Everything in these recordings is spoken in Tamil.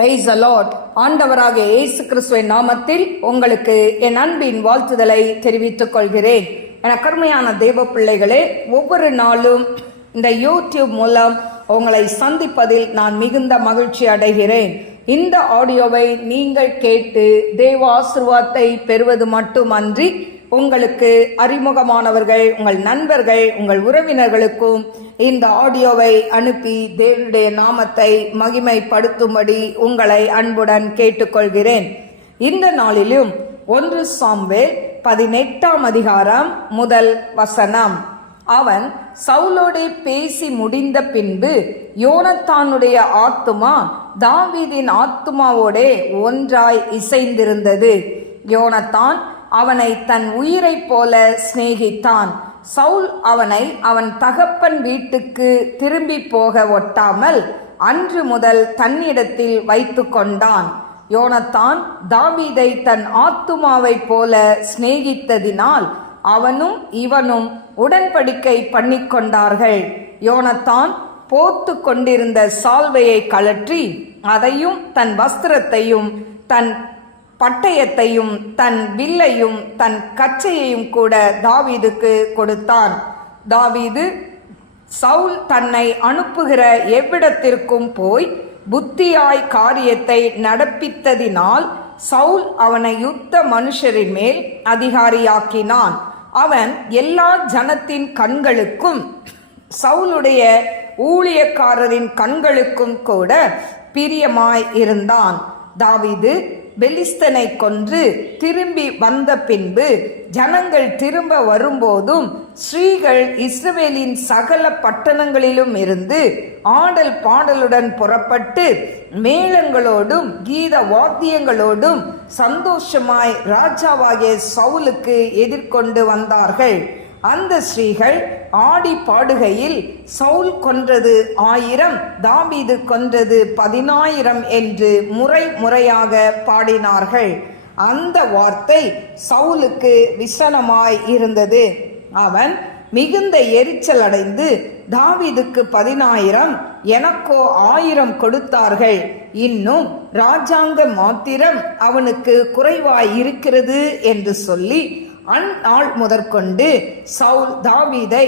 Praise the Lord. ஆண்டவராகிய இயேசு கிறிஸ்துவின் நாமத்தில் உங்களுக்கு என் அன்பின் வாழ்த்துதலை தெரிவித்துக் கொள்கிறேன். என கருமையான தேவ பிள்ளைகளே, ஒவ்வொரு நாளும் இந்த யூடியூப் மூலம் உங்களை சந்திப்பதில் நான் மிகுந்த மகிழ்ச்சி அடைகிறேன். இந்த ஆடியோவை நீங்கள் கேட்டு தேவ ஆசீர்வாதத்தை பெறுவது மட்டுமன்றி, உங்களுக்கு அறிமுகமானவர்கள், உங்கள் நண்பர்கள், உங்கள் உறவினர்களுக்கும் இந்த ஆடியோவை அனுப்பி தேவனுடைய நாமத்தை மகிமைப்படுத்தும்படி உங்களை அன்புடன் கேட்டுக்கொள்கிறேன். இந்த நாளிலும் 1 சாமுவேல் 18ஆம் அதிகாரம் முதல் வசனம். அவன் சவுலோடு பேசி முடிந்த பின்பு யோனத்தானுடைய ஆத்துமா தாவீதின் ஆத்துமாவோடே ஒன்றாய் இசைந்திருந்தது. யோனத்தான் அவனை தன் உயிரை போல சிநேகித்தான். சவுல் அவனை அவன் தகப்பன் வீட்டுக்கு திரும்பி போக ஒட்டாமல் அன்று முதல் தன்னிடத்தில் வைத்து கொண்டான். யோனத்தான் தாவீதை தன் ஆத்துமாவை போல சிநேகித்ததினால் அவனும் இவனும் உடன்படிக்கை பண்ணிக்கொண்டார்கள். யோனத்தான் போர்த்து கொண்டிருந்த சால்வையை கழற்றி அதையும் தன் வஸ்திரத்தையும் தன் பட்டயத்தையும் தன் வில்லையும் தன் கச்சையையும் கூட தாவீதுக்கு கொடுத்தான். தாவீது சவுல் தன்னை அனுப்புகிற எவ்விடத்திற்கும் போய் புத்தியாய் காரியத்தை நடப்பித்ததினால் சவுல் அவனை யுத்த மனுஷரின் மேல் அதிகாரியாக்கினான். அவன் எல்லா ஜனத்தின் கண்களுக்கும் சவுலுடைய ஊழியக்காரரின் கண்களுக்கும் கூட பிரியமாய் இருந்தான். தாவீது பெலிஸ்தனை கொன்று திரும்பி வந்த பின்பு ஜனங்கள் திரும்ப வரும்போதும் ஸ்ரீகள் இஸ்ரவேலின் சகல பட்டணங்களிலும் இருந்து ஆடல் பாடலுடன் புறப்பட்டு மேளங்களோடும் கீத வாத்தியங்களோடும் சந்தோஷமாய் ராஜாவாகிய சவுலுக்கு எதிர்கொண்டு வந்தார்கள். அந்த ஸ்ரீகள் ஆடி பாடுகையில் சவுல் கொன்றது 1000, தாவீது கொன்றது 10000 என்று முறையாக பாடினார்கள். அந்த வார்த்தை சவுலுக்கு விசனமாய் இருந்தது. அவன் மிகுந்த எரிச்சல் அடைந்து, தாவீதுக்கு 10000, எனக்கோ 1000 கொடுத்தார்கள், இன்னும் ராஜாங்க மாத்திரம் அவனுக்கு குறைவாய் இருக்கிறது என்று சொல்லி அந்நாள் முதற்கொண்டு சவுல் தாவீதை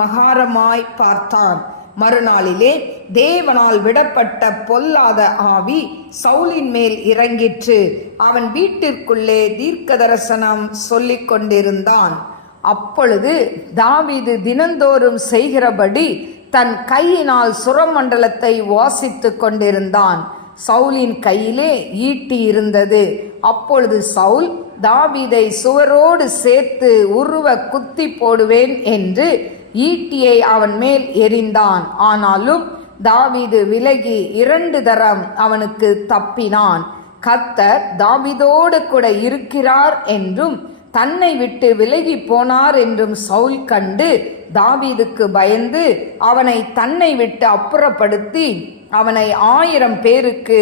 மகாரமாய் பார்த்தான். மறுநாளிலே தேவனால் விடப்பட்ட பொல்லாத ஆவி சவுலின் மேல் இறங்கிற்று. அவன் வீட்டிற்குள்ளே தீர்க்க தரிசனம் சொல்லிக் கொண்டிருந்தான். அப்பொழுது தாவீது தினந்தோறும் செய்கிறபடி தன் கையினால் சுரமண்டலத்தை வாசித்து கொண்டிருந்தான். சவுலின் கையிலே ஈட்டி இருந்தது. அப்பொழுது சவுல் தாவீதை சுவரோடு சேர்த்து உருவ குத்தி போடுவேன் என்று ஈட்டியை அவன் மேல் எறிந்தான். ஆனாலும் தாவீது விலகி 2 தரம் அவனுக்கு தப்பினான். கர்த்தர் தாவீதோடு கூட இருக்கிறார் என்றும் தன்னை விட்டு விலகி போனார் என்றும் சவுல் கண்டு தாவீதுக்கு பயந்து அவனை தன்னை விட்டு அப்புறப்படுத்தி அவனை 1000 பேருக்கு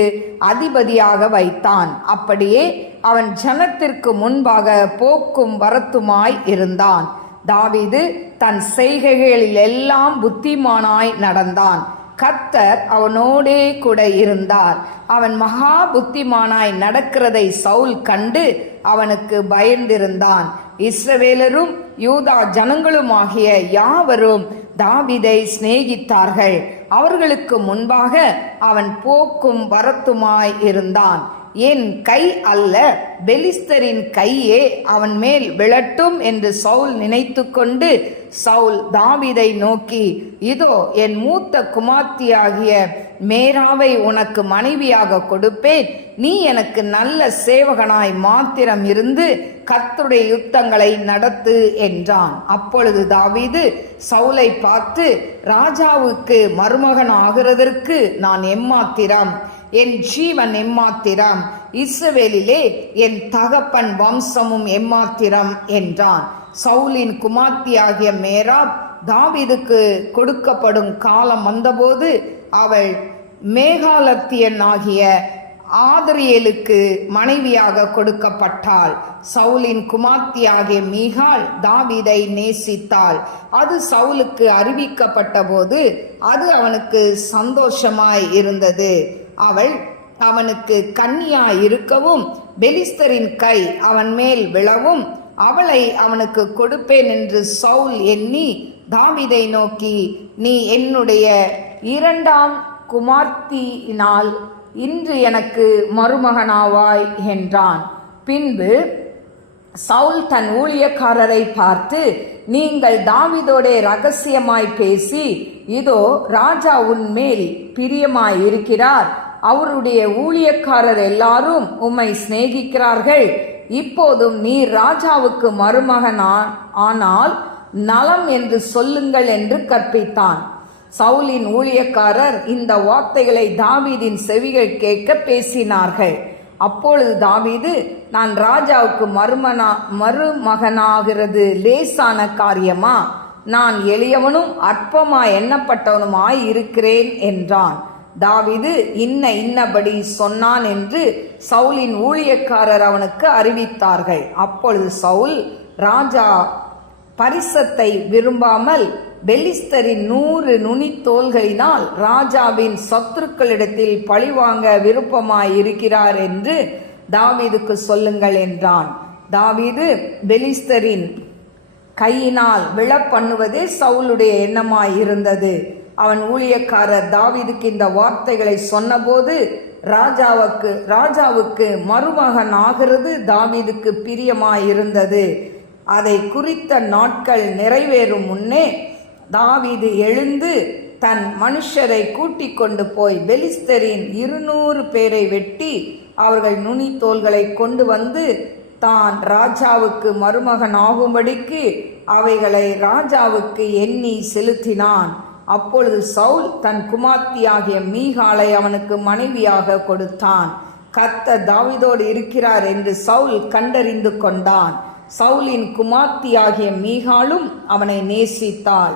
அதிபதியாக வைத்தான். அப்படியே அவன் ஜனத்திற்கு முன்பாக போக்கும் வரத்துமாய் இருந்தான். தாவீது தன் செய்கைகளில் எல்லாம் புத்திமானாய் நடந்தான். கர்த்தர் அவனோடே கூட இருந்தார். அவன் மகா புத்திமானாய் நடக்கிறதை சவுல் கண்டு அவனுக்கு பயந்திருந்தான். இஸ்ரவேலரும் யூதா ஜனங்களுமாகிய யாவரும் தாவீதை சிநேகித்தார்கள். அவர்களுக்கு முன்பாக அவன் போக்கும் வரத்துமாய் இருந்தான். என் கை அல்ல, பெலிஸ்தரின் கையே அவன் மேல் விழட்டும் என்று சவுல் நினைத்து கொண்டு சவுல் தாவீதை நோக்கி, இதோ என் மூத்த குமார்த்தியாகிய மேராவை உனக்கு மனைவியாக கொடுப்பேன், நீ எனக்கு நல்ல சேவகனாய் மாத்திரம் இருந்து கர்த்தருடைய யுத்தங்களை நடத்து என்றான். அப்பொழுது தாவீது சவுலை பார்த்து, ராஜாவுக்கு மருமகன் ஆகிறதற்கு நான் எம்மாத்திரம், என் ஜீவன் எம்மாத்திரம், இஸ்ரவேலிலே என் தகப்பன் வம்சமும் எம்மாத்திரம் என்றான். சவுலின் குமார்த்தியாகிய மேராப் தாவீதுக்கு கொடுக்கப்படும் காலம் வந்தபோது அவள் மேகாலத்தியன் ஆகிய ஆதரியேலுக்கு மனைவியாக கொடுக்கப்பட்டாள். சவுலின் குமார்த்தியாகிய மீகாள் தாவீதை நேசித்தாள். அது சவுலுக்கு அறிவிக்கப்பட்ட போது அது அவனுக்கு சந்தோஷமாய் இருந்தது. அவள் அவனுக்கு கன்னியாய் இருக்கவும் பெலிஸ்தரின் கை அவன் மேல் விழவும் அவளை அவனுக்கு கொடுப்பேன் என்று சவுல் எண்ணி தாவீதை நோக்கி, நீ என்னுடைய 2ஆம் குமார்த்தியினால் இன்று எனக்கு மருமகனாவாய் என்றான். பின்பு சவுல் தன் ஊழியக்காரரை பார்த்து, நீங்கள் தாவீதோடே ரகசியமாய் பேசி, இதோ ராஜா உன் மேல் பிரியமாய் இருக்கிறார், அவருடைய ஊழியக்காரர் எல்லாரும் உம்மை சிநேகிக்கிறார்கள், இப்போதும் நீர் ராஜாவுக்கு ஆனால் நலம் என்று சொல்லுங்கள் என்று கற்பித்தான். சவுலின் ஊழியக்காரர் இந்த வார்த்தைகளை தாவீதின் செவிகள் கேட்க பேசினார்கள். அப்பொழுது தாவீது, நான் ராஜாவுக்கு மருமகனாகிறது லேசான காரியமா? நான் எளியவனும் அற்பமாய் எண்ணப்பட்டவனுமாய் இருக்கிறேன் என்றான். தாவீது இன்னபடி சொன்னான் என்று சவுலின் ஊழியக்காரர் அவனுக்கு அறிவித்தார்கள். அப்பொழுது சவுல் ராஜா பரிசத்தை விரும்பாமல் பெலிஸ்தரின் 100 நுனித்தோள்களினால் ராஜாவின் சத்துருக்களிடத்தில் பழிவாங்க விருப்பமாய் இருக்கிறார் என்று தாவீதுக்கு சொல்லுங்கள் என்றான். தாவீது பெலிஸ்தரின் கையினால் விழப்பண்ணுவதே சவுலுடைய எண்ணமாய் இருந்தது. அவன் ஊழியக்காரர் தாவீதுக்கு இந்த வார்த்தைகளை சொன்னபோது ராஜாவுக்கு மருமகன் ஆகிறது தாவீதுக்கு பிரியமாயிருந்தது. அதை குறித்த நாட்கள் நிறைவேறும் முன்னே தாவீது எழுந்து தன் மனுஷரை கூட்டிக் கொண்டு போய் பெலிஸ்தரின் 200 பேரை வெட்டி அவர்கள் நுனித்தோள்களை கொண்டு வந்து தான் ராஜாவுக்கு மருமகன் ஆகும்படிக்கு அவைகளை ராஜாவுக்கு எண்ணி செலுத்தினான். அப்பொழுது சவுல் தன் குமார்த்தியாகிய மீகாளை அவனுக்கு மனைவியாக கொடுத்தான். கர்த்தர் தாவீதோடு இருக்கிறார் என்று சவுல் கண்டறிந்து கொண்டான். சவுலின் குமார்த்தியாகிய மீகாளும் அவனை நேசித்தாள்.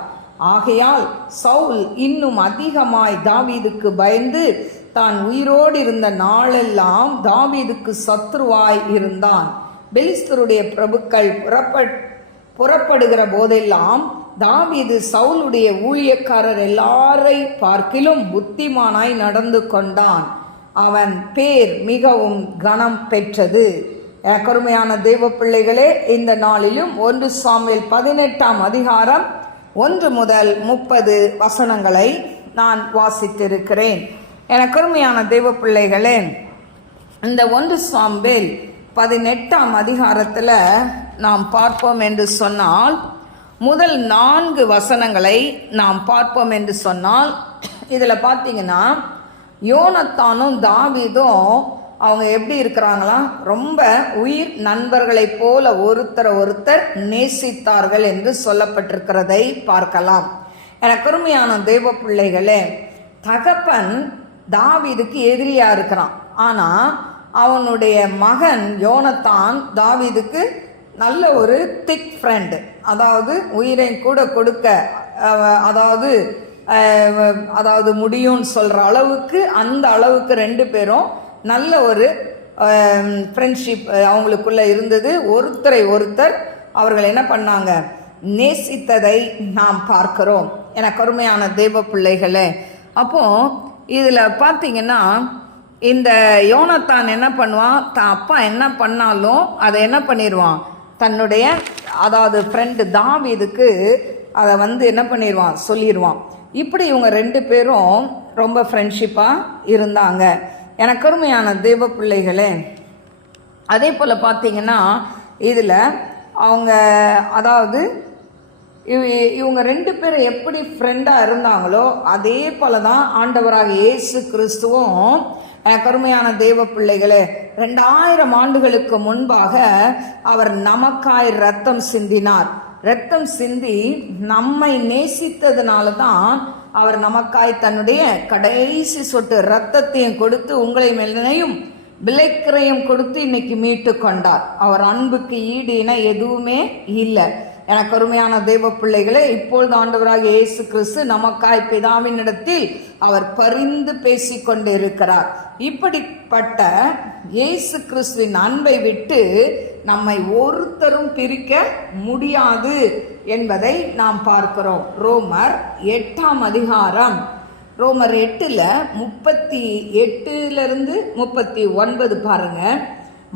ஆகையால் சவுல் இன்னும் அதிகமாய் தாவீதுக்கு பயந்து தான் உயிரோடு இருந்த நாளெல்லாம் தாவீதுக்கு சத்ருவாய் இருந்தான். பெலிஸ்தருடைய பிரபுக்கள் புறப்படுகிற போதெல்லாம் தாவீது சவுலுடைய ஊழியக்காரர் எல்லாரை பார்க்கிலும் புத்திமானாய் நடந்து கொண்டான். அவன் பேர் மிகவும் கனம் பெற்றது. கருமையான தேவ பிள்ளைகளே, இந்த நாளிலும் 1 சாமுவேல் 18ஆம் அதிகாரம் 1 முதல் 30 வசனங்களை நான் வாசித்திருக்கிறேன். கருமையான தேவ பிள்ளைகளே, இந்த 1 சாமுவேல் 18ஆம் அதிகாரத்தில் நாம் பார்ப்போம் என்று சொன்னால், முதல் 4 வசனங்களை நாம் பார்ப்போம் என்று சொன்னால், இதில் பார்த்தீங்கன்னா யோனத்தானும் தாவீதும் அவங்க எப்படி இருக்கிறாங்களா, ரொம்ப உயிர் நண்பர்களைப் போல ஒருத்தர் நேசித்தார்கள் என்று சொல்லப்பட்டிருக்கிறதை பார்க்கலாம். கருமையான தேவ பிள்ளைகளே, தகப்பன் தாவீதுக்கு எதிரியா இருக்கிறான். ஆனா அவனுடைய மகன் யோனத்தான் தாவீதுக்கு நல்ல ஒரு திக் ஃப்ரெண்டு, அதாவது உயிரை கூட கொடுக்க அதாவது முடியும்னு சொல்ற அளவுக்கு, அந்த அளவுக்கு 2 பேரும் நல்ல ஒரு ஃப்ரெண்ட்ஷிப் அவங்களுக்குள்ள இருந்தது. ஒருத்தர் அவர்கள் என்ன பண்ணாங்க, நேசித்ததை நாம் பார்க்கிறோம். கருமையான தேவ பிள்ளைகளே, அப்போ இதில் பார்த்தீங்கன்னா இந்த யோனத்தான் என்ன பண்ணுவான், தான் அப்பா என்ன பண்ணாலும் அதை என்ன பண்ணிடுவான், தன்னுடைய அதாவது ஃப்ரெண்டு தாவீதுக்கு அதை என்ன பண்ணிடுவான், சொல்லிடுவான். இப்படி இவங்க 2 பேரும் ரொம்ப ஃப்ரெண்ட்ஷிப்பாக இருந்தாங்க. கருமையான தேவ பிள்ளைகளே, அதே போல் பார்த்தீங்கன்னா இதில் அவங்க அதாவது இவங்க 2 பேரும் எப்படி ஃப்ரெண்டாக இருந்தாங்களோ அதே போல தான் ஆண்டவராக இயேசு கிறிஸ்துவும். கருமையான தேவ பிள்ளைகளே, 2000 ஆண்டுகளுக்கு முன்பாக அவர் நமக்காய் ரத்தம் சிந்தினார். ரத்தம் சிந்தி நம்மை நேசித்ததுனால தான் அவர் நமக்காய் தன்னுடைய கடைசி சொட்டு ரத்தத்தையும் கொடுத்து உங்களை மேலையும் விலைக்கிரயம் கொடுத்து இன்னைக்கு மீட்டு கொண்டார். அவர் அன்புக்கு ஈடு இணை எதுவுமே இல்லை. கருமையான தேவ பிள்ளைகளே, இப்பொழுது ஆண்டவராக இயேசு கிறிஸ்து நமக்காய் பிதாவினிடத்தில் அவர் பரிந்து பேசிக்கொண்டு இருக்கிறார். இப்படிப்பட்ட இயேசு கிறிஸ்துவின் அன்பை விட்டு நம்மை ஒருத்தரும் பிரிக்க முடியாது என்பதை நாம் பார்க்கிறோம். ரோமர் 8ஆம் அதிகாரம் ரோமர் 8:38 39 பாருங்க.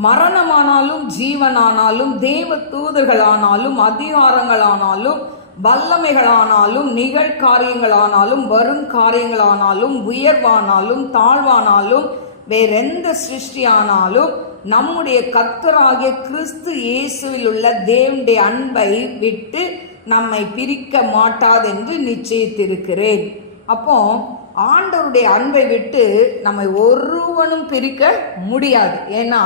மரணமானாலும் ஜீவனானாலும் தேவ தூதர்களானாலும் அதிகாரங்களானாலும் வல்லமைகளானாலும் நிகழ்காரியங்களானாலும் வரும் காரியங்களானாலும் உயர்வானாலும் தாழ்வானாலும் வேறெந்த சிருஷ்டியானாலும் நம்முடைய கர்த்தராகிய கிறிஸ்து இயேசுவில் உள்ள தேவனுடைய அன்பை விட்டு நம்மை பிரிக்க மாட்டாதென்று நிச்சயித்திருக்கிறேன். அப்போ ஆண்டவருடைய அன்பை விட்டு நம்மை ஒருவனும் பிரிக்க முடியாது. ஏன்னா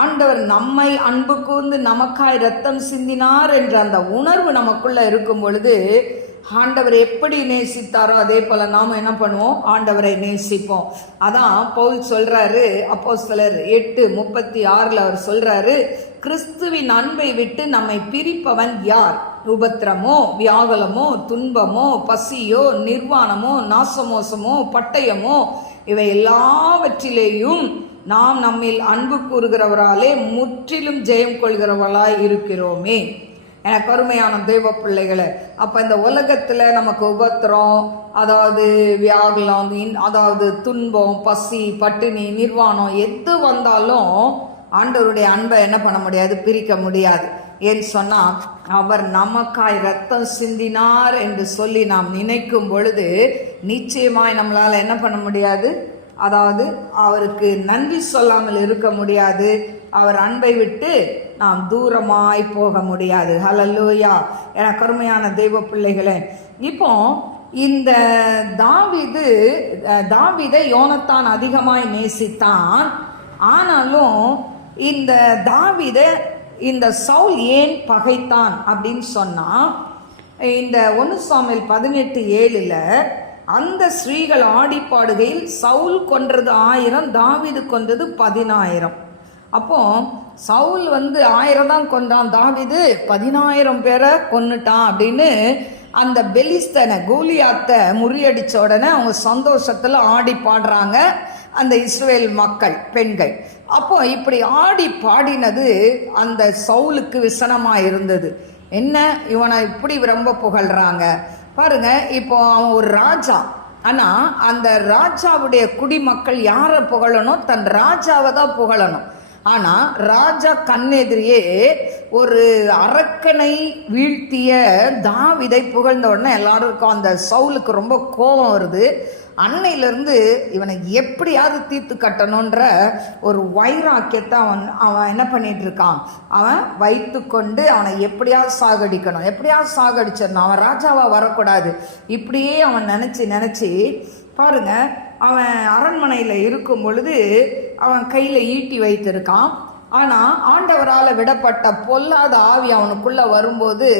ஆண்டவர் நம்மை அன்பு கூர்ந்து நமக்காய் ரத்தம் சிந்தினார் என்ற அந்த உணர்வு நமக்குள்ள இருக்கும் பொழுது ஆண்டவர் எப்படி நேசித்தாரோ அதே போல நாம என்ன பண்ணுவோம், ஆண்டவரை நேசிப்போம். அதான் பவுல் சொல்றாரு, அப்போஸ்தலர் 8:36 அவர் சொல்றாரு, கிறிஸ்துவின் அன்பை விட்டு நம்மை பிரிப்பவன் யார்? உபத்திரமோ, வியாகுலமோ, துன்பமோ, பசியோ, நிர்வாணமோ, நாசமோசமோ, பட்டயமோ, இவை எல்லாவற்றிலேயும் நாம் நம்மில் அன்பு கூறுகிறவராலே முற்றிலும் ஜெயம் கொள்கிறவர்களாய் இருக்கிறோமே. எனக்கு அருமையான தெய்வ பிள்ளைகளை, அப்போ இந்த உலகத்தில் நமக்கு உபத்திரம், அதாவது வியாகுலம், அதாவது துன்பம், பசி, பட்டினி, நிர்வாணம் எது வந்தாலும் ஆண்டவருடைய அன்பை என்ன பண்ண முடியாது, பிரிக்க முடியாது. ஏன்னு சொன்னால் அவர் நமக்காய் ரத்தம் சிந்தினார் என்று சொல்லி நாம் நினைக்கும் பொழுது நிச்சயமாய் நம்மளால் என்ன பண்ண முடியாது, அதாவது அவருக்கு நன்றி சொல்லாமல் இருக்க முடியாது. அவர் அன்பை விட்டு நாம் தூரமாய் போக முடியாது. ஹல்லேலூயா. எனக்கு அருமையான தெய்வ பிள்ளைகளே, இப்போ இந்த தாவீதை யோனத்தான் அதிகமாய் நேசித்தான். ஆனாலும் இந்த தாவீதை இந்த சவுல் ஏன் பகைத்தான் அப்படின்னு சொன்னா, இந்த 1 சாமுவேல் 18:7 அந்த ஸ்ரீகள் ஆடி பாடுகையில் சவுல் கொன்றது 1000, தாவீது கொன்றது 10000. அப்போ சவுல் 1000 தான் கொன்றான், தாவீது 10000 பேரை கொன்னுட்டான் அப்படின்னு அந்த பெலிஸ்தனை கோலியாத்தை முறியடிச்ச உடனே அவங்க சந்தோஷத்துல ஆடி பாடுறாங்க அந்த இஸ்ரவேல் மக்கள், பெண்கள். அப்போ இப்படி ஆடி பாடினது அந்த சவுலுக்கு விசனமா இருந்தது. என்ன, இவனை இப்படி ரொம்ப புகழ்றாங்க பாருங்க. இப்போ அவன் ஒரு ராஜா, ஆனா அந்த ராஜாவுடைய குடிமக்கள் யாரை புகழணும், தன் ராஜாவை தான் புகழணும். ஆனா ராஜா கண்ணெதிரியே ஒரு அரக்கனை வீழ்த்திய தாவீதை புகழ்ந்த உடனே எல்லாருக்கும் அந்த சவுலுக்கு ரொம்ப கோபம் வருது. அன்னையிலிருந்து இவனை எப்படியாவது தீர்த்து கட்டணுன்ற ஒரு வைராக்கியத்தை அவன் என்ன பண்ணிட்டு இருக்கான், அவன் வைத்து கொண்டு அவனை எப்படியாவது சாகடிக்கணும், எப்படியாவது சாகடிச்சிடணும், அவன் ராஜாவா வரக்கூடாது. இப்படியே அவன் நினைச்சு பாருங்க, அவன் அரண்மனையில் இருக்கும் பொழுது அவன் கையில் ஈட்டி வைத்திருக்கான். ஆனால் ஆண்டவரால் விடப்பட்ட பொல்லாத ஆவி அவனுக்குள்ள வரும்போது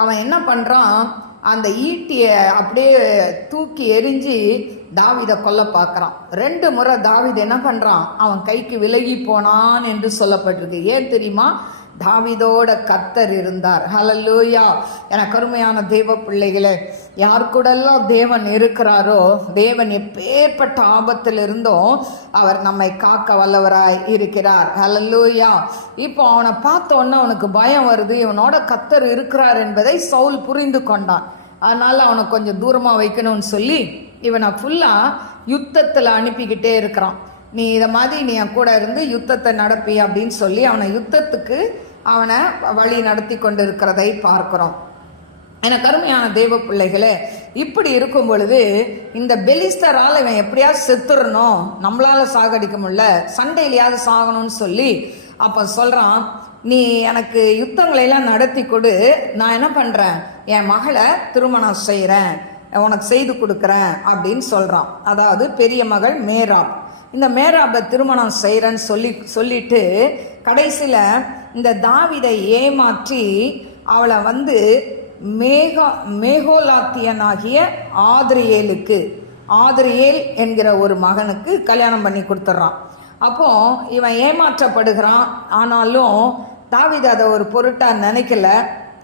அவன் என்ன பண்ணுறான், அந்த ஈட்டியை அப்படியே தூக்கி எரிஞ்சு தாவீதை கொல்ல பார்க்குறான். 2 முறை தாவீது என்ன பண்ணுறான், அவன் கைக்கு விலகி போனான் என்று சொல்லப்பட்டிருக்கு. ஏன் தெரியுமா, தாவீதோட கர்த்தர் இருந்தார். ஹல்லேலூயா. எனக்கு அருமையான தெய்வ பிள்ளைகளே, யார் கூடெல்லாம் தேவன் இருக்கிறாரோ, தேவன் எப்பேற்பட்ட ஆபத்தில் இருந்தும் அவர் நம்மை காக்க வல்லவராய் இருக்கிறார். ஹல்லேலூயா. இப்போ அவனை பார்த்த உடனே அவனுக்கு பயம் வருது, இவனோட கர்த்தர் இருக்கிறார் என்பதை சவுல் புரிந்து கொண்டான். அதனால அவனை கொஞ்சம் தூரமாக வைக்கணும்னு சொல்லி இவனை ஃபுல்லாக யுத்தத்தில் அனுப்பிக்கிட்டே இருக்கிறான். நீ இதை மாதிரி நீ என் கூட இருந்து யுத்தத்தை நடப்பி அப்படின்னு சொல்லி அவனை யுத்தத்துக்கு அவனை வழி நடத்தி கொண்டு இருக்கிறதை பார்க்கிறோம். எனக்கு அருமையான தெய்வ பிள்ளைகளே, இப்படி இருக்கும் பொழுது இந்த பெலிஸ்தரால் இவன் எப்படியாவது செத்துறணும், நம்மளால சாகடிக்க முடியல, சண்டையிலையாவது சாகணும்னு சொல்லி அப்போ சொல்கிறான், நீ எனக்கு யுத்தங்களையெல்லாம் நடத்தி கொடு, நான் என்ன பண்ணுறேன், என் மகளை திருமணம் செய்கிறேன், உனக்கு செய்து கொடுக்குறேன் அப்படின்னு சொல்கிறான். அதாவது பெரிய மகள் மேராப். இந்த மேராபை திருமணம் செய்கிறேன்னு சொல்லிட்டு கடைசியில் இந்த தாவீதை ஏமாற்றி அவளை மேகோலாத்தியனாகிய ஆத்ரியேல் என்கிற ஒரு மகனுக்கு கல்யாணம் பண்ணி கொடுத்துட்றான். அப்போ இவன் ஏமாற்றப்படுகிறான். ஆனாலும் தாவீது அதை ஒரு பொருட்டாக நினைக்கல.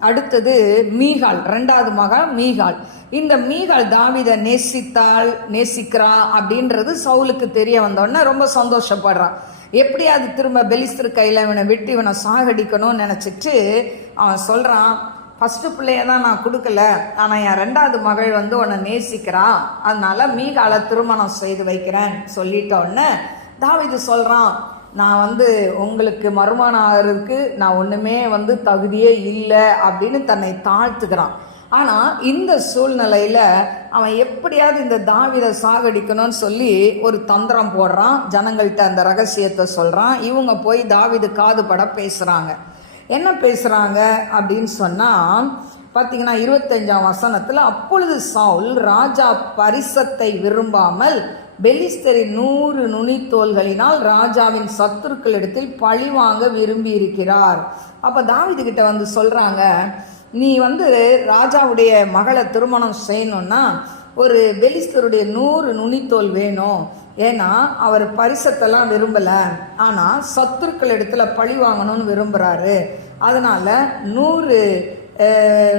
அடுத்தது மீகாள், 2வது மகன் மீகாள். இந்த மீகாள் தாவீதை நேசிக்கிறா அப்படின்றது சவுலுக்கு தெரிய வந்தோடனே ரொம்ப சந்தோஷப்படுறான். எப்படியாவது திரும்ப பெலிஸ்தர் கையில் இவனை விட்டு இவனை சாகடிக்கணும்னு நினச்சிட்டு அவன் சொல்கிறான், ஃபஸ்ட்டு பிள்ளைய தான் நான் கொடுக்கல, ஆனால் என் 2வது மகள் வந்து உன்னை நேசிக்கிறான், அதனால மீகாலை திருமணம் செய்து வைக்கிறேன்னு சொல்லிட்டோன்னு தாவீது சொல்கிறான், நான் வந்து உங்களுக்கு மருமகன் ஆகிறதுக்கு நான் ஒன்றுமே வந்து தகுதியே இல்லை அப்படின்னு தன்னை தாழ்த்துக்கிறான். ஆனால் இந்த சூழ்நிலையில் அவன் எப்படியாவது இந்த தாவீதை சாகடிக்கணும்னு சொல்லி ஒரு தந்திரம் போடுறான், ஜனங்கள்கிட்ட அந்த ரகசியத்தை சொல்கிறான். இவங்க போய் தாவீது காதுபட பேசுகிறாங்க. என்ன பேசுகிறாங்க அப்படின்னு சொன்னால் பார்த்தீங்கன்னா 25ஆம் வசனத்தில், அப்பொழுது சவுல் ராஜா பரிசத்தை விரும்பாமல் பெலிஸ்தரின் 100 நுனித்தோள்களினால் ராஜாவின் சத்துருக்களிடத்தில் பழி வாங்க விரும்பி இருக்கிறார். அப்போ தாவீதுகிட்ட வந்து சொல்கிறாங்க, நீ வந்து ராஜாவுடைய மகளை திருமணம் செய்யணும்னா ஒரு பெலிஸ்தருடைய 100 நுனித்தோல் வேணும். ஏன்னா அவர் பரிசத்தெல்லாம் விரும்பலை, ஆனால் சத்துருக்கள் இடத்துல பழி வாங்கணும்னு விரும்புகிறாரு, அதனால் 100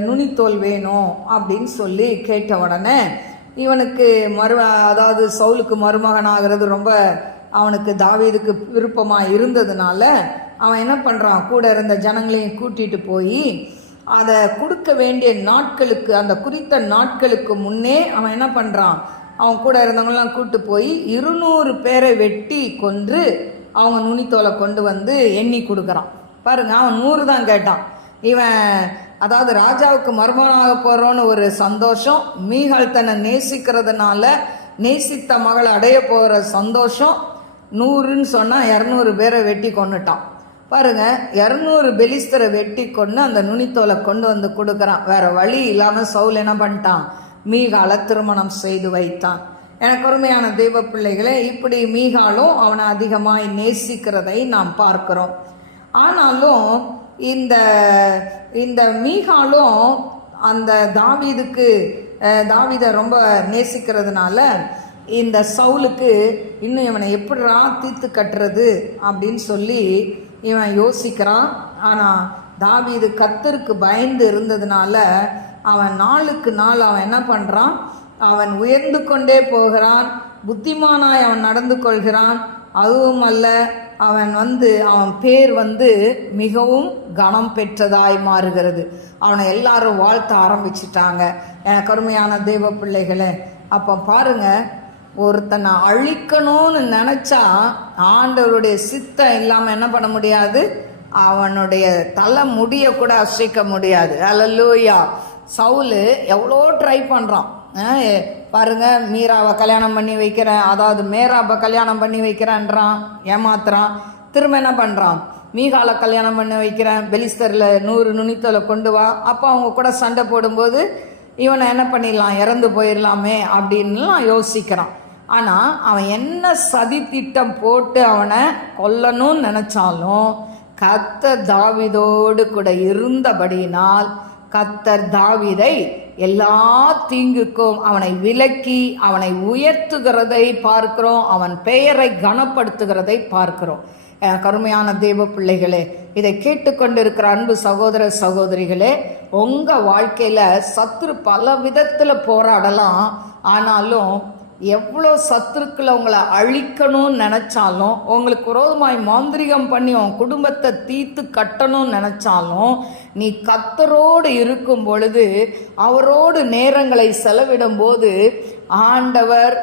நுனித்தோல் வேணும் அப்படின்னு சொல்லி கேட்ட உடனே இவனுக்கு அதாவது சவுலுக்கு மருமகன் ஆகிறது ரொம்ப அவனுக்கு தாவீதுக்கு விருப்பமாக இருந்ததுனால அவன் என்ன பண்ணுறான், கூட இருந்த ஜனங்களையும் கூட்டிகிட்டு போய் அதை கொடுக்க வேண்டிய நாட்களுக்கு, அந்த குறித்த நாட்களுக்கு முன்னே அவன் என்ன பண்ணுறான், அவன் கூட இருந்தவங்களாம் கூட்டு போய் 200 பேரை வெட்டி கொன்று அவங்க நுனித்தோலை கொண்டு வந்து எண்ணி கொடுக்குறான். பாருங்க, அவன் 100 தான் கேட்டான். இவன் அதாவது ராஜாவுக்கு மருமகனாக போகிறோன்னு ஒரு சந்தோஷம், மீகால் தன்னை நேசிக்கிறதுனால நேசித்த மகளை அடைய போகிற சந்தோஷம், 100ன்னு சொன்னால் 200 பேரை வெட்டி கொண்டுட்டான். பாருங்க, 200 பெலிஸ்தரை வெட்டி கொண்டு அந்த நுனித்தோலை கொண்டு வந்து கொடுக்குறான். வேற வழி இல்லாமல் சவுல் என்ன பண்ணிட்டான், மீகாலை திருமணம் செய்து வைத்தான். எனக்கு அருமையான தெய்வ பிள்ளைகளே, இப்படி மீகாலும் அவனை அதிகமாய் நேசிக்கிறதை நாம் பார்க்கிறோம். ஆனாலும் இந்த மீகாலும் அந்த தாவீதை ரொம்ப நேசிக்கிறதுனால இந்த சவுலுக்கு இன்னும் இவனை எப்படிரா தீர்த்து கட்டுறது அப்படின்னு சொல்லி இவன் யோசிக்கிறான். ஆனால் தாவீது கர்த்தருக்கு பயந்து இருந்ததுனால அவன் நாளுக்கு நாள் அவன் என்ன பண்ணுறான், அவன் உயர்ந்து கொண்டே போகிறான், புத்திமானாய் அவன் நடந்து கொள்கிறான். அதுவும் அல்ல, அவன் பேர் மிகவும் கனம் பெற்றதாய் மாறுகிறது. அவனை எல்லாரும் வாழ்த்த ஆரம்பிச்சிட்டாங்க. எனக்கு அருமையான தெய்வ பிள்ளைகளே, அப்போ பாருங்க, ஒருத்தனை அழிக்கணும்னு நினச்சா ஆண்டவருடைய சித்தம் இல்லாமல் என்ன பண்ண முடியாது, அவனுடைய தலை முடிய கூட அசைக்க முடியாது. அல்லேலூயா. சவுல் எவ்வளோ ட்ரை பண்ணுறான். பாருங்க, மீராவை கல்யாணம் பண்ணி வைக்கிறேன், அதாவது மேராவை கல்யாணம் பண்ணி வைக்கிறேன்றான், ஏமாத்துறான். திரும்ப என்ன பண்ணுறான், மீகாலை கல்யாணம் பண்ணி வைக்கிறேன், பெலிஸ்தரில் 100 நுனித்தோலை கொண்டு வா. அப்போ அவங்க கூட சண்டை போடும்போது இவனை என்ன பண்ணிடலாம், இறந்து போயிடலாமே அப்படின்லாம் யோசிக்கிறான். ஆனால் அவன் என்ன சதி திட்டம் போட்டு அவனை கொல்லணும்னு நினச்சாலும் கர்த்தர் தாவீதோடு கூட இருந்தபடியினால் கர்த்தர் தாவீதை எல்லா தீங்குக்கும் அவனை விலக்கி அவனை உயர்த்துகிறதை பார்க்கிறோம், அவன் பெயரை கனப்படுத்துகிறதை பார்க்கிறோம். கருமையான தெய்வ பிள்ளைகளே, இதை கேட்டுக்கொண்டிருக்கிற அன்பு சகோதர சகோதரிகளே, உங்கள் வாழ்க்கையில் சத்துரு பல விதத்தில் போராடலாம். ஆனாலும் எவ்வளோ சத்துருக்களை உங்களை அழிக்கணும்னு நினச்சாலும், உங்களுக்கு விரோதமாய் மாந்திரிகம் பண்ணி உன் குடும்பத்தை தீர்த்து கட்டணும்னு நினச்சாலும், நீ கர்த்தரோடு இருக்கும் பொழுது, அவரோடு நேரங்களை செலவிடும் போது ஆண்டவர்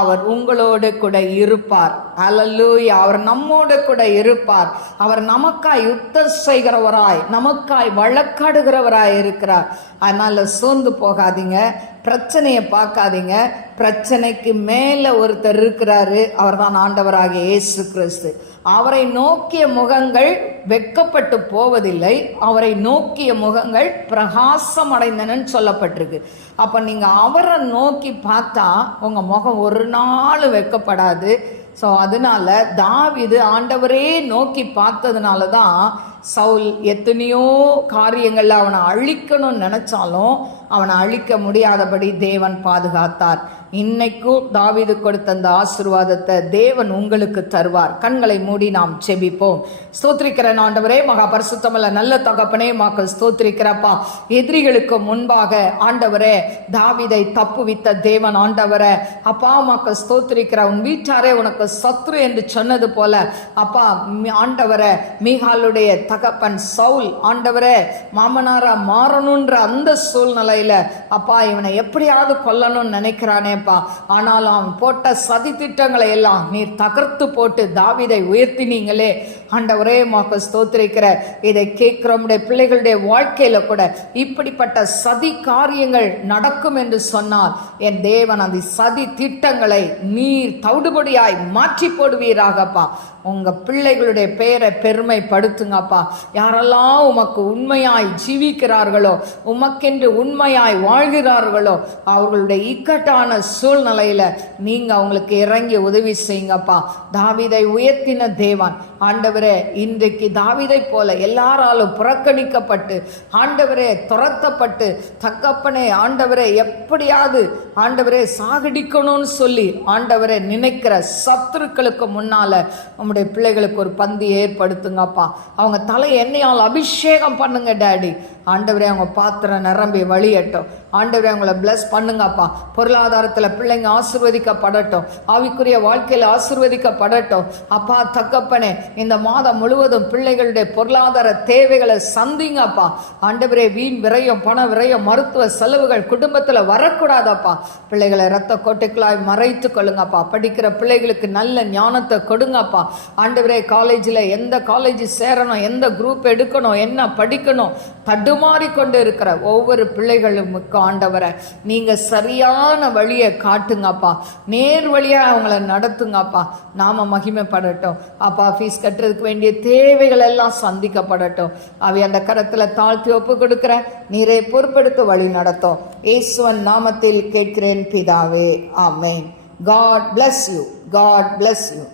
அவர் உங்களோடு கூட இருப்பார். அல்லேலூயா. அவர் நம்மோடு கூட இருப்பார். அவர் நமக்காய் யுத்தம் செய்கிறவராய், நமக்காய் வழக்காடுகிறவராய் இருக்கிறார். அதனால் சோர்ந்து போகாதீங்க, பிரச்சனையை பார்க்காதீங்க. பிரச்சனைக்கு மேலே ஒருத்தர் இருக்கிறாரு, அவர் தான் ஆண்டவராகிய இயேசு கிறிஸ்து. அவரை நோக்கிய முகங்கள் வெட்கப்பட்டு போவதில்லை, அவரை நோக்கிய முகங்கள் பிரகாசம் அடைந்தனன்னு சொல்லப்பட்டிருக்கு. அப்போ நீங்கள் அவரை நோக்கி பார்த்தா உங்கள் முகம் ஒரு நாள் வெட்கப்படாது. ஸோ அதனால தாவீது ஆண்டவரே நோக்கி பார்த்ததுனால தான் சவுல் எத்தனையோ காரியங்களில் அவனை அழிக்கணும்னு நினச்சாலும் அவனை அழிக்க முடியாதபடி தேவன் பாதுகாத்தார். இன்னைக்கும் தாவீது கொடுத்த அந்த ஆசீர்வாதத்தை தேவன் உங்களுக்கு தருவார். கண்களை மூடி நாம் செபிப்போம். ஸ்தோத்திரிக்கிறேன் ஆண்டவரே, மகா பரிசுத்தமுள்ள நல்ல தகப்பனே, மக்கள் ஸ்தோத்திரிக்கிறப்பா. எதிரிகளுக்கு முன்பாக ஆண்டவரே தாவீதை தப்புவித்த தேவன் ஆண்டவரே, அப்பா மக்கள் ஸ்தோத்திரிக்கிற. உன் வீட்டாரே உனக்கு சத்ரு என்று சொன்னது போல அப்பா ஆண்டவரே, மீகாலுடைய தகப்பன் சவுல் ஆண்டவரே மாமனாரா மாறணுன்ற அந்த சூழ்நிலையில அப்பா இவனை எப்படியாவது கொல்லணும்னு நினைக்கிறானேப்பா. ஆனாலும் அவன் போட்ட சதி திட்டங்களை எல்லாம் நீர் தகர்த்து போட்டு தாவீதை உயர்த்தினீங்களே ஆண்டவரே, மாக்கு ஸ்தோத்திரிக்கிற. இதை கேட்கிற பிள்ளைகளுடைய வாழ்க்கையில கூட இப்படிப்பட்ட சதி காரியங்கள் நடக்கும் என்று சொன்னால் என் தேவன் அந்த சதி திட்டங்களை நீர் தவிடுபடியாய் மாற்றி போடுவீராகப்பா. உங்க பிள்ளைகளுடைய பெயரை பெருமைப்படுத்துங்கப்பா. யாரெல்லாம் உமக்கு உண்மையாய் ஜீவிக்கிறார்களோ, உமக்கென்று உண்மையாய் வாழ்கிறார்களோ, அவர்களுடைய இக்கட்டான சூழ்நிலையில நீங்க அவங்களுக்கு இறங்கி உதவி செய்யுங்கப்பா. தாவீதை உயர்த்தின தேவன் ஆண்டவரே, இன்றைக்கு தாவீதை போல எல்லாராலும் புறக்கணிக்கப்பட்டு ஆண்டவரே துரத்தப்பட்டு தகப்பனே ஆண்டவரே எப்படியாவது ஆண்டவரே சாகடிக்கணும்னு சொல்லி ஆண்டவரே நினைக்கிற சத்துருக்களுக்கு முன்னால உம்முடைய பிள்ளைகளுக்கு ஒரு பந்தி ஏற்படுத்துங்கப்பா. அவங்க தலை எண்ணெயால் அபிஷேகம் பண்ணுங்க டாடி. ஆண்டவரே அவங்க பாத்திரம் நிரம்பி வழியட்டும். ஆண்டவரே அவங்கள பிளஸ் பண்ணுங்கப்பா. பொருளாதாரத்தில் பிள்ளைங்க ஆசீர்வதிக்கப்படட்டும், ஆவிக்குரிய வாழ்க்கையில் ஆசீர்வதிக்கப்படட்டும். அப்பா தகப்பனே, இந்த மாதம் முழுவதும் பிள்ளைகளுடைய பொருளாதார தேவைகளை சந்திங்கப்பா. ஆண்டவரே வீண் விரயம், பண விரயம், மருத்துவ செலவுகள் குடும்பத்தில் வரக்கூடாதப்பா. பிள்ளைகளை இரத்த கோட்டைக்குள்ளாய் மறைத்து கொள்ளுங்கப்பா. படிக்கிற பிள்ளைகளுக்கு நல்ல ஞானத்தை கொடுங்கப்பா. ஆண்டவரே காலேஜில் எந்த காலேஜ் சேரணும், எந்த குரூப் எடுக்கணும், என்ன படிக்கணும் தடுமாறி கொண்டு இருக்கிற ஒவ்வொரு பிள்ளைகளுக்கு ஆண்டவரை நீங்க சரியான வழியை காட்டுங்கப்பா. நேர் வழியா அவங்கள நடத்துங்கப்பா. நாம மகிமைப்படட்டும் அப்பா. ஃபீஸ் கட்டுறதுக்கு வேண்டிய தேவைகள் எல்லாம் சந்திக்கப்படட்டும். அவை அந்த கரத்துல தாழ்த்தி ஒப்பு கொடுக்கிற நீரை பொறுப்பெடுத்து வழி நடத்தும். இயேசுவின் நாமத்தில் கேட்கிறேன் பிதாவே, ஆமென். God bless you. God bless you.